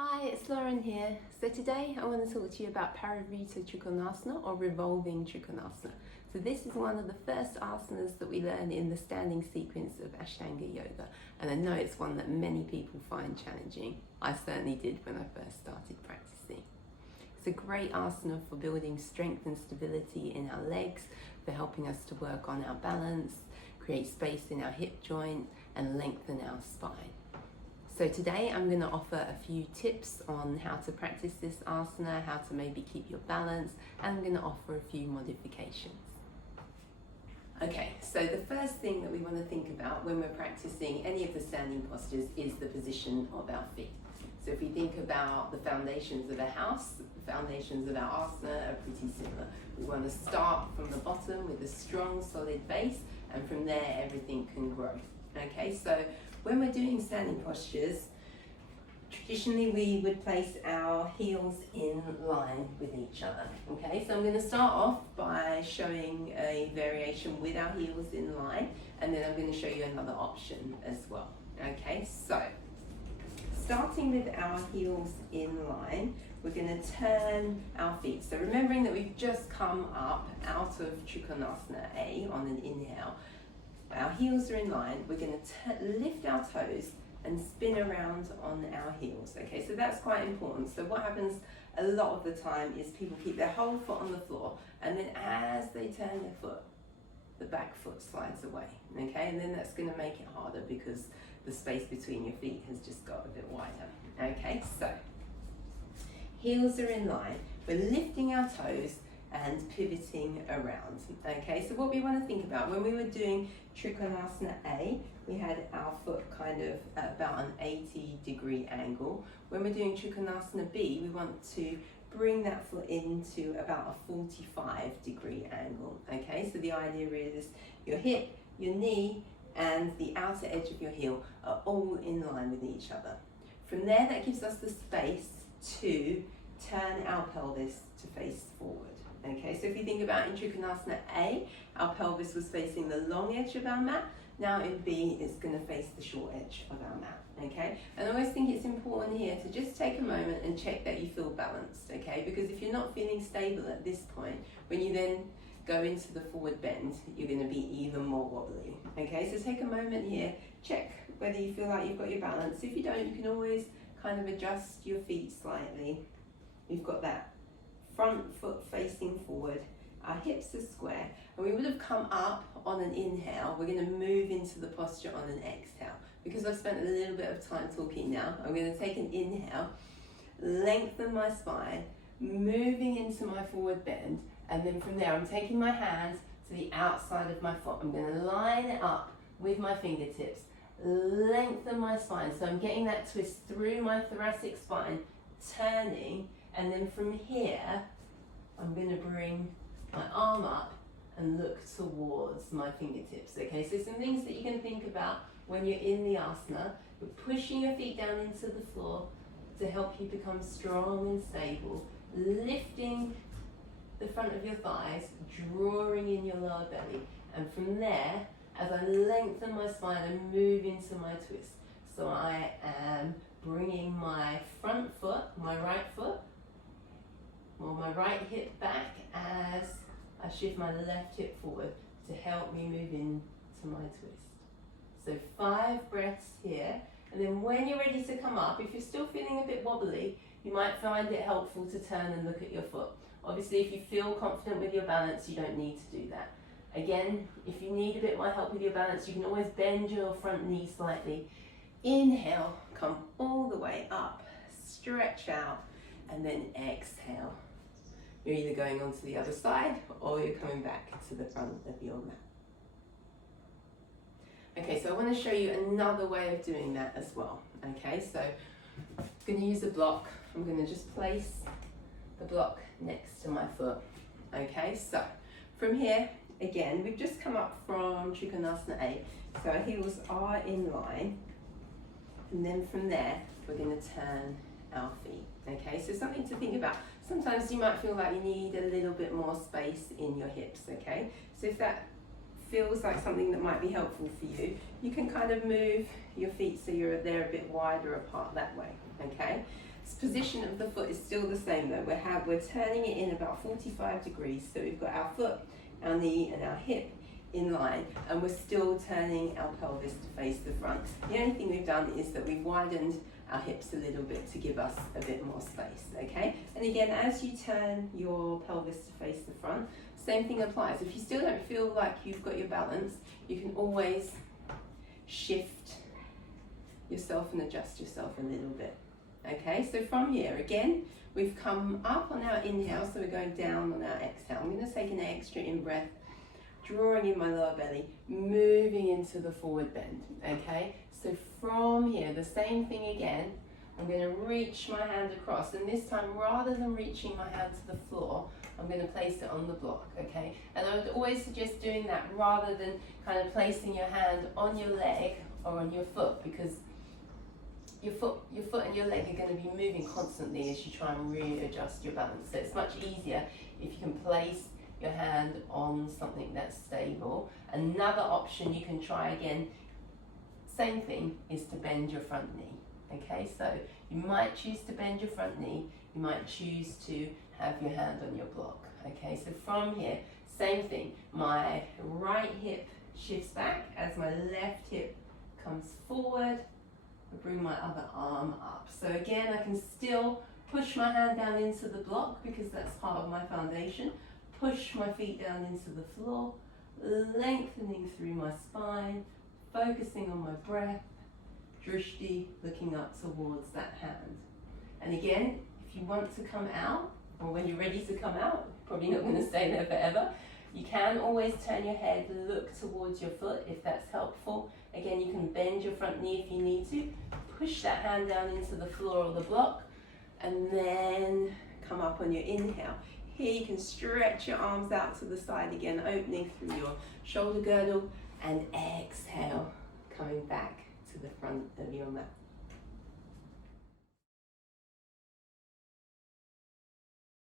Hi, it's Lauren here. So today I want to talk to you about Parivrtta Trikonasana or Revolving Trikonasana. So this is one of the first asanas that we learn in the standing sequence of Ashtanga Yoga, and I know it's one that many people find challenging. I certainly did when I first started practicing. It's a great asana for building strength and stability in our legs, for helping us to work on our balance, create space in our hip joint and lengthen our spine. So today I'm going to offer a few tips on how to practice this asana, how to maybe keep your balance, and I'm going to offer a few modifications. Okay, so the first thing that we want to think about when we're practicing any of the standing postures is the position of our feet. So if we think about the foundations of a house, the foundations of our asana are pretty similar. We want to start from the bottom with a strong solid base, and from there everything can grow. Okay, so when we're doing standing postures, traditionally we would place our heels in line with each other. Okay, so I'm going to start off by showing a variation with our heels in line, and then I'm going to show you another option as well. Okay, so starting with our heels in line, we're going to turn our feet. So remembering that we've just come up out of Trikonasana A on an inhale. Our heels are in line, we're going to lift our toes and spin around on our heels. Okay, so that's quite important. So what happens a lot of the time is people keep their whole foot on the floor, and then as they turn their foot, the back foot slides away. Okay, and then that's going to make it harder because the space between your feet has just got a bit wider. Okay, so heels are in line, we're lifting our toes and pivoting around. Okay, so what we want to think about when we were doing Trikonasana A, we had our foot kind of at about an 80-degree angle. When we're doing Trikonasana B, we want to bring that foot into about a 45-degree angle. Okay, so the idea is your hip, your knee, and the outer edge of your heel are all in line with each other. From there, that gives us the space to turn our pelvis to face forward. Okay, so if you think about in Trikonasana A, our pelvis was facing the long edge of our mat. Now in B, it's going to face the short edge of our mat. Okay, and I always think it's important here to just take a moment and check that you feel balanced. Okay, because if you're not feeling stable at this point, when you then go into the forward bend, you're going to be even more wobbly. Okay, so take a moment here, check whether you feel like you've got your balance. If you don't, you can always kind of adjust your feet slightly. You've got that front foot facing forward, our hips are square, and we would have come up on an inhale. We're going to move into the posture on an exhale. Because I've spent a little bit of time talking now, I'm going to take an inhale, lengthen my spine, moving into my forward bend, and then from there I'm taking my hands to the outside of my foot. I'm going to line it up with my fingertips, lengthen my spine, so I'm getting that twist through my thoracic spine, turning. And then from here, I'm going to bring my arm up and look towards my fingertips. Okay, so some things that you can think about when you're in the asana. You're pushing your feet down into the floor to help you become strong and stable. Lifting the front of your thighs, drawing in your lower belly. And from there, as I lengthen my spine and move into my twist. So I am bringing my front foot, my right foot, or my right hip back as I shift my left hip forward to help me move into my twist. So 5 breaths here, and then when you're ready to come up, if you're still feeling a bit wobbly, you might find it helpful to turn and look at your foot. Obviously, if you feel confident with your balance, you don't need to do that. Again, if you need a bit more help with your balance, you can always bend your front knee slightly. Inhale, come all the way up, stretch out, and then exhale. You're either going on to the other side or you're coming back to the front of your mat. Okay, so I want to show you another way of doing that as well. Okay, so I'm going to use a block. I'm going to just place the block next to my foot. Okay, so from here, again, we've just come up from Trikonasana A, so our heels are in line. And then from there, we're going to turn our feet. Okay, so something to think about. Sometimes you might feel like you need a little bit more space in your hips. Okay, so if that feels like something that might be helpful for you, you can kind of move your feet so they're a bit wider apart that way, okay? This position of the foot is still the same though. We're turning it in about 45 degrees, so we've got our foot, our knee and our hip in line, and we're still turning our pelvis to face the front. The only thing we've done is that we've widened our hips a little bit to give us a bit more space, okay? And again, as you turn your pelvis to face the front, same thing applies. If you still don't feel like you've got your balance, you can always shift yourself and adjust yourself a little bit, okay? So from here, again, we've come up on our inhale, so we're going down on our exhale. I'm gonna take an extra in-breath, drawing in my lower belly, moving into the forward bend, okay? So from here, the same thing again, I'm going to reach my hand across, and this time rather than reaching my hand to the floor, I'm going to place it on the block, okay? And I would always suggest doing that rather than kind of placing your hand on your leg or on your foot, because your foot and your leg are going to be moving constantly as you try and readjust your balance. So it's much easier if you can place your hand on something that's stable. Another option you can try again, same thing, is to bend your front knee. Okay, so you might choose to bend your front knee, you might choose to have your hand on your block. Okay, so from here, same thing, my right hip shifts back as my left hip comes forward. I bring my other arm up. So again, I can still push my hand down into the block because that's part of my foundation. Push my feet down into the floor, lengthening through my spine, focusing on my breath, drishti, looking up towards that hand. And again, if you want to come out, or when you're ready to come out, probably not going to stay there forever, you can always turn your head, look towards your foot if that's helpful. Again, you can bend your front knee if you need to, push that hand down into the floor or the block, and then come up on your inhale. Here you can stretch your arms out to the side again, opening through your shoulder girdle, and exhale, coming back to the front of your mat.